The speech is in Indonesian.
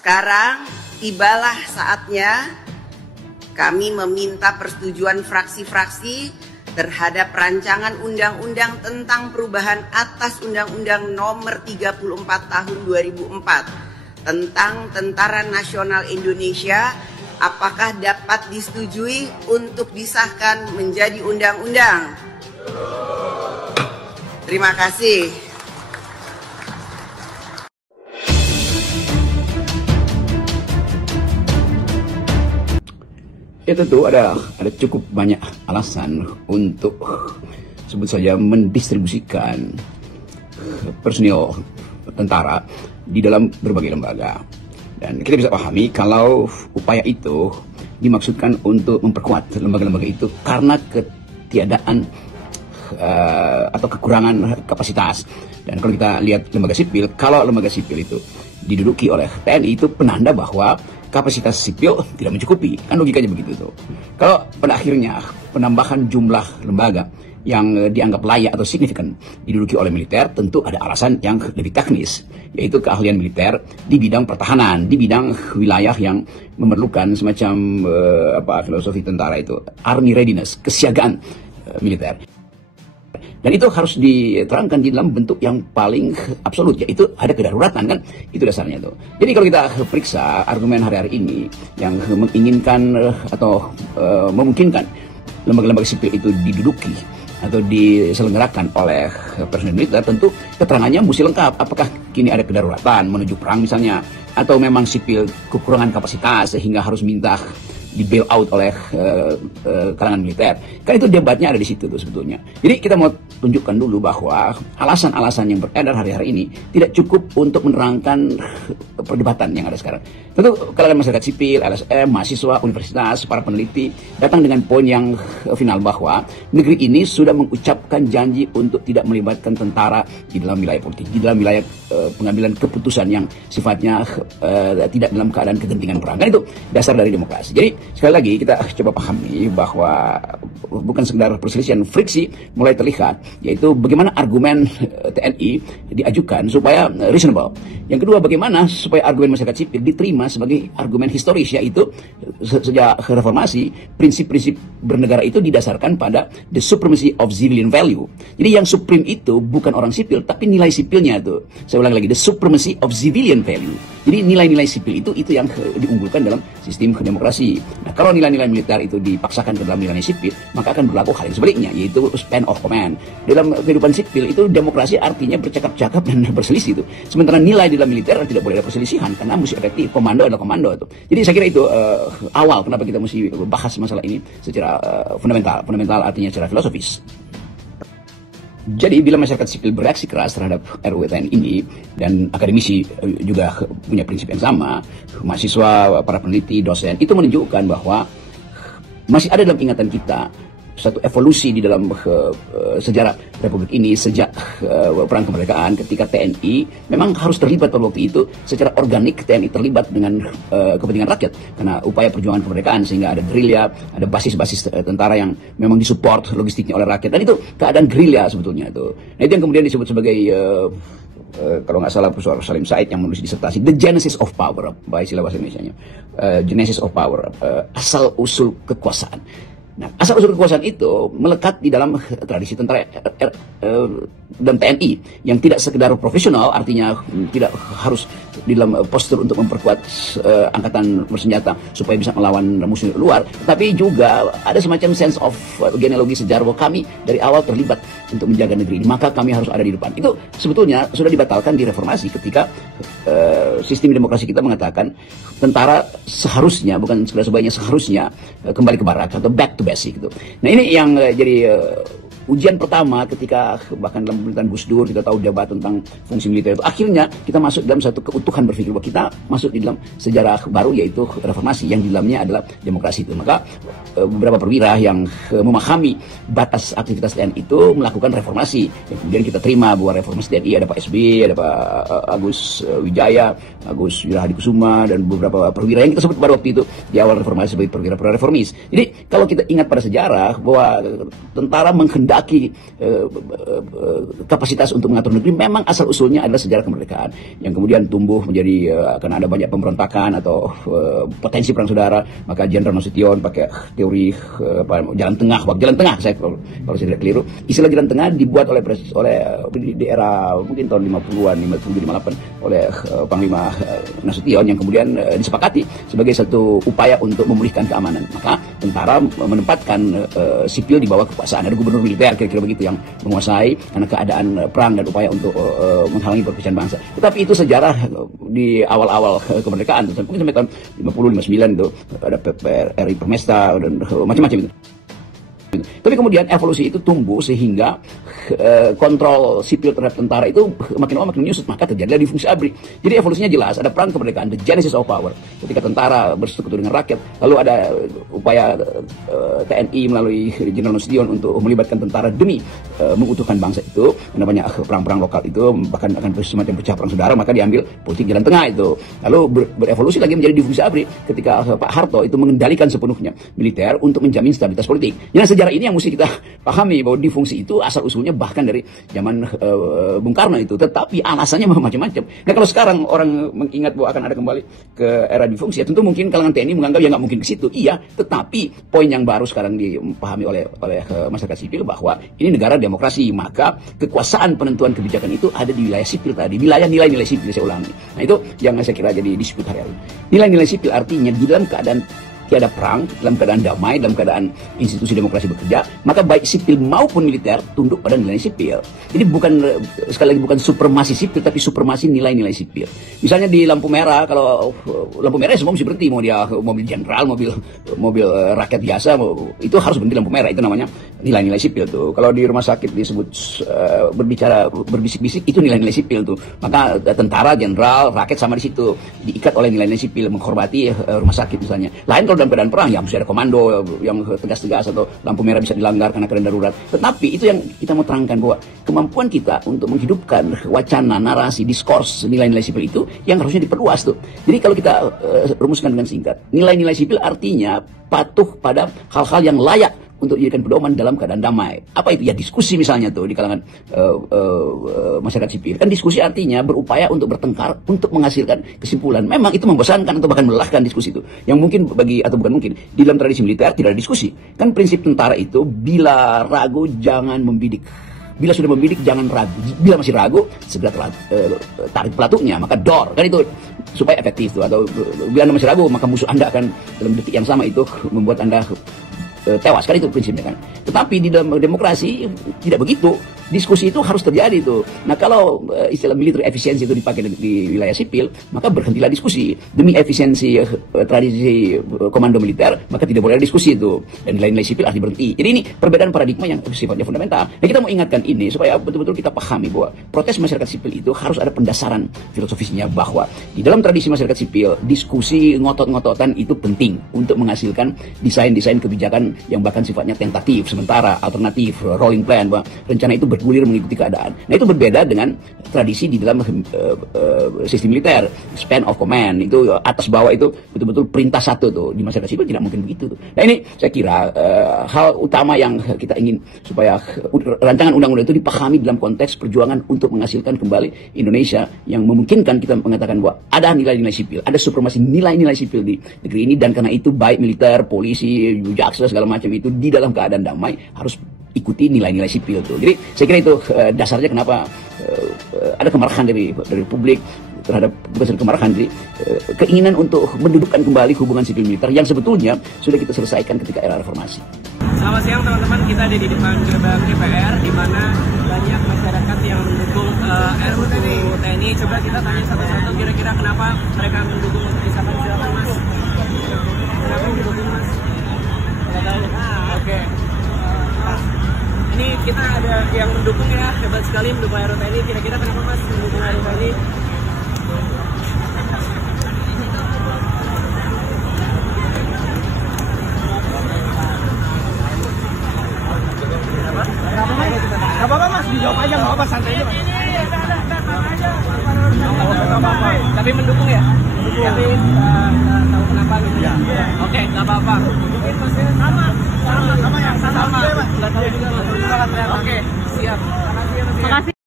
Sekarang tibalah saatnya kami meminta persetujuan fraksi-fraksi terhadap rancangan undang-undang tentang perubahan atas Undang-Undang Nomor 34 Tahun 2004 tentang Tentara Nasional Indonesia. Apakah dapat disetujui untuk disahkan menjadi undang-undang? Terima kasih. Ya tentu ada cukup banyak alasan untuk sebut saja mendistribusikan personil tentara di dalam berbagai lembaga. Dan kita bisa pahami kalau upaya itu dimaksudkan untuk memperkuat lembaga-lembaga itu karena ketiadaan atau kekurangan kapasitas. Dan kalau kita lihat lembaga sipil, kalau lembaga sipil itu diduduki oleh TNI, itu penanda bahwa kapasitas sipil tidak mencukupi. Kan logikanya begitu tuh. Kalau pada akhirnya penambahan jumlah lembaga yang dianggap layak atau signifikan diduduki oleh militer, tentu ada alasan yang lebih teknis, yaitu keahlian militer di bidang pertahanan, di bidang wilayah yang memerlukan semacam filosofi tentara itu, army readiness, kesiagaan militer. Dan itu harus diterangkan di dalam bentuk yang paling absolut, yaitu ada kedaruratan, kan? Itu dasarnya tuh. Jadi kalau kita periksa argumen hari-hari ini yang menginginkan atau memungkinkan lembaga-lembaga sipil itu diduduki atau diselenggarakan oleh personel militer, tentu keterangannya mesti lengkap. Apakah kini ada kedaruratan menuju perang misalnya, atau memang sipil kekurangan kapasitas sehingga harus minta di bail out oleh kalangan militer. Kan itu debatnya ada di situ tuh sebetulnya. Jadi kita mau tunjukkan dulu bahwa alasan-alasan yang beredar hari-hari ini tidak cukup untuk menerangkan perdebatan yang ada sekarang. Tentu kalangan masyarakat sipil, LSM, mahasiswa, universitas, para peneliti datang dengan poin yang final bahwa negeri ini sudah mengucapkan janji untuk tidak melibatkan tentara di dalam wilayah politik, di dalam wilayah pengambilan keputusan yang sifatnya tidak dalam keadaan kegentingan perang. Kan itu dasar dari demokrasi. Jadi sekali lagi kita coba pahami bahwa bukan sekedar perselisihan, friksi mulai terlihat, yaitu bagaimana argumen TNI diajukan supaya reasonable. Yang kedua, bagaimana supaya argumen masyarakat sipil diterima sebagai argumen historis, yaitu sejak reformasi prinsip-prinsip bernegara itu didasarkan pada the supremacy of civilian value. Jadi yang supreme itu bukan orang sipil, tapi nilai sipilnya itu. Saya ulang lagi, the supremacy of civilian value. Jadi nilai-nilai sipil itu yang diunggulkan dalam sistem demokrasi. Nah, kalau nilai-nilai militer itu dipaksakan ke dalam nilai sipil, maka akan berlaku hal yang sebaliknya, yaitu span of command. Dalam kehidupan sipil itu demokrasi artinya bercakap-cakap dan berselisih itu. Sementara nilai di dalam militer tidak boleh ada perselisihan karena mesti efektif. Komando adalah komando itu. Jadi saya kira itu awal kenapa kita mesti bahas masalah ini secara fundamental artinya secara filosofis. Jadi bila masyarakat sipil bereaksi keras terhadap RUU TNI ini, dan akademisi juga punya prinsip yang sama, mahasiswa, para peneliti, dosen, itu menunjukkan bahwa masih ada dalam ingatan kita satu evolusi di dalam sejarah Republik ini sejak perang kemerdekaan, ketika TNI memang harus terlibat pada waktu itu secara organik. TNI terlibat dengan kepentingan rakyat karena upaya perjuangan kemerdekaan, sehingga ada gerilya, ada basis-basis tentara yang memang disupport logistiknya oleh rakyat, dan itu keadaan gerilya sebetulnya itu. Nah, itu yang kemudian disebut sebagai kalau nggak salah Profesor Salim Said yang menulis disertasi The Genesis of Power, istilah bahasa Indonesianya, Genesis of Power, asal usul kekuasaan. Nah, asal-usul kekuasaan itu melekat di dalam tradisi tentara dan TNI yang tidak sekedar profesional, artinya tidak harus di dalam postur untuk memperkuat angkatan bersenjata supaya bisa melawan musuh luar, tapi juga ada semacam sense of genealogi sejarah bahwa kami dari awal terlibat untuk menjaga negeri ini, maka kami harus ada di depan. Itu sebetulnya sudah dibatalkan di reformasi ketika sistem demokrasi kita mengatakan tentara seharusnya, bukan sekedar sebaiknya, seharusnya kembali ke barak atau back to basic gitu. Nah, ini yang jadi ujian pertama ketika bahkan dalam pemerintahan Gus Dur kita tahu debat tentang fungsi militer itu, akhirnya kita masuk dalam satu keutuhan berpikir bahwa kita masuk di dalam sejarah baru, yaitu reformasi yang di dalamnya adalah demokrasi itu. Maka beberapa perwira yang memahami batas aktivitas TNI itu melakukan reformasi. Dan kemudian kita terima bahwa reformasi TNI ada Pak SBY, ada Pak Agus Wijaya, Agus Wirahadikusuma, dan beberapa perwira yang kita sebut pada waktu itu di awal reformasi sebagai perwira reformis. Jadi kalau kita ingat pada sejarah bahwa tentara menghendaki memiliki kapasitas untuk mengatur negeri memang asal usulnya adalah sejarah kemerdekaan yang kemudian tumbuh menjadi akan ada banyak pemberontakan atau potensi perang saudara. Maka Jenderal Nasution pakai teori jalan tengah, jalan tengah saya kalau saya tidak keliru. Istilah jalan tengah dibuat oleh di era mungkin tahun 50-an, 57, 58 oleh Panglima Nasution yang kemudian disepakati sebagai satu upaya untuk memulihkan keamanan. Maka tentara menempatkan sipil di bawah kekuasaan. Ada gubernur militer kira-kira begitu yang menguasai karena keadaan perang dan upaya untuk menghalangi perpecahan bangsa. Tetapi itu sejarah di awal-awal kemerdekaan, mungkin sampai tahun 50, 59 itu ada RI Permesta dan macam-macam itu. Tapi kemudian evolusi itu tumbuh sehingga kontrol sipil terhadap tentara itu makin lama makin menyusut, maka terjadilah difungsi ABRI. Jadi evolusinya jelas, ada perang kemerdekaan, the genesis of power. Ketika tentara bersekutu dengan rakyat, lalu ada upaya TNI melalui Jenderal Nasution untuk melibatkan tentara demi mengutuhkan bangsa itu. Karena banyak perang-perang lokal itu bahkan akan semacam pecah perang saudara, maka diambil politik jalan tengah itu. Lalu berevolusi lagi menjadi difungsi ABRI ketika Pak Harto itu mengendalikan sepenuhnya militer untuk menjamin stabilitas politik. Yang sejarah ini yang mesti kita pahami bahwa difungsi itu asal usulnya bahkan dari zaman Bung Karno itu, tetapi alasannya macam-macam. Nah kalau sekarang orang mengingat bahwa akan ada kembali ke era difungsi, ya tentu mungkin kalangan TNI menganggap ya nggak mungkin ke situ. Iya, tetapi poin yang baru sekarang dipahami oleh masyarakat sipil bahwa ini negara demokrasi, maka kekuasaan penentuan kebijakan itu ada di wilayah sipil tadi, wilayah nilai-nilai sipil saya ulangi. Nah itu yang saya kira jadi diskusi hari ini. Nilai-nilai sipil artinya di dalam keadaan tiada perang, dalam keadaan damai, dalam keadaan institusi demokrasi bekerja, maka baik sipil maupun militer tunduk pada nilai sipil. Jadi bukan, sekali lagi bukan supremasi sipil, tapi supremasi nilai-nilai sipil. Misalnya di lampu merah, kalau lampu merah semua mesti berhenti, mau dia mobil jenderal, mobil rakyat biasa, itu harus berhenti lampu merah. Itu namanya nilai-nilai sipil tuh. Kalau di rumah sakit disebut berbicara berbisik-bisik, itu nilai-nilai sipil tuh. Maka tentara, jenderal, rakyat sama di situ diikat oleh nilai-nilai sipil, menghormati rumah sakit misalnya. Lain kalau dalam keadaan perang ya mesti ada komando yang tegas-tegas atau lampu merah bisa dilanggar karena keadaan darurat. Tetapi itu yang kita mau terangkan bahwa kemampuan kita untuk menghidupkan wacana, narasi, diskurs nilai-nilai sipil itu yang harusnya diperluas tuh. Jadi kalau kita rumuskan dengan singkat, nilai-nilai sipil artinya patuh pada hal-hal yang layak untuk dijadikan pedoman dalam keadaan damai. Apa itu? Ya diskusi misalnya tuh di kalangan masyarakat sipil. Kan diskusi artinya berupaya untuk bertengkar, untuk menghasilkan kesimpulan. Memang itu membosankan atau bahkan melelahkan diskusi itu. Yang mungkin atau bukan mungkin, di dalam tradisi militer tidak ada diskusi. Kan prinsip tentara itu, bila ragu jangan membidik. Bila sudah membidik jangan ragu. Bila masih ragu segera tarik pelatuknya, maka dor. Kan itu supaya efektif tuh. Atau bila Anda masih ragu maka musuh Anda akan dalam detik yang sama itu membuat Anda tewas, kan itu prinsipnya kan. Tetapi di dalam demokrasi tidak begitu. Diskusi itu harus terjadi itu. Nah kalau istilah military efficiency itu dipakai di wilayah sipil, maka berhentilah diskusi. Demi efisiensi tradisi komando militer, maka tidak boleh ada diskusi itu. Dan nilai-nilai sipil harus berhenti. Jadi ini perbedaan paradigma yang sifatnya fundamental. Nah kita mau ingatkan ini supaya betul-betul kita pahami bahwa protes masyarakat sipil itu harus ada pendasaran filosofisnya, bahwa di dalam tradisi masyarakat sipil, diskusi ngotot-ngototan itu penting untuk menghasilkan desain-desain kebijakan yang bahkan sifatnya tentatif, sementara, alternatif, rolling plan, bahwa rencana itu bergulir mengikuti keadaan. Nah itu berbeda dengan tradisi di dalam sistem militer, span of command, itu atas bawah itu betul-betul perintah satu tuh. Di masyarakat sipil tidak mungkin begitu tuh. Nah ini saya kira hal utama yang kita ingin supaya rancangan undang-undang itu dipahami dalam konteks perjuangan untuk menghasilkan kembali Indonesia yang memungkinkan kita mengatakan bahwa ada nilai-nilai sipil, ada supremasi nilai-nilai sipil di negeri ini, dan karena itu baik militer, polisi, jaksa segala macam itu di dalam keadaan damai harus ikuti nilai-nilai sipil tuh. Jadi saya kira itu dasarnya kenapa ada kemarahan dari publik terhadap, bukan kemarahan, jadi keinginan untuk mendudukkan kembali hubungan sipil militer yang sebetulnya sudah kita selesaikan ketika era reformasi. Selamat siang teman-teman, kita ada di depan gerbang DPR di mana banyak masyarakat yang mendukung RUU TNI. Coba kita tanya satu-satu kira-kira kenapa mereka mendukung untuk disahkan. Silakan Mas. Kenapa mendukung Mas? Tidak tahu. Oke. Ini kita ada yang mendukung ya, hebat sekali mendukung RUU TNI. Kira-kira kenapa Mas mendukung RUU TNI? Gak apa-apa Mas, dijawab aja, gak apa-apa, santai aja Mas. Tapi mendukung ya? Tapi tahu kenapa gitu ya? Oke, gak apa-apa. Sama yang sama. Nggak tahu juga. Oke, siap. Makasih ya Mas. Makasih.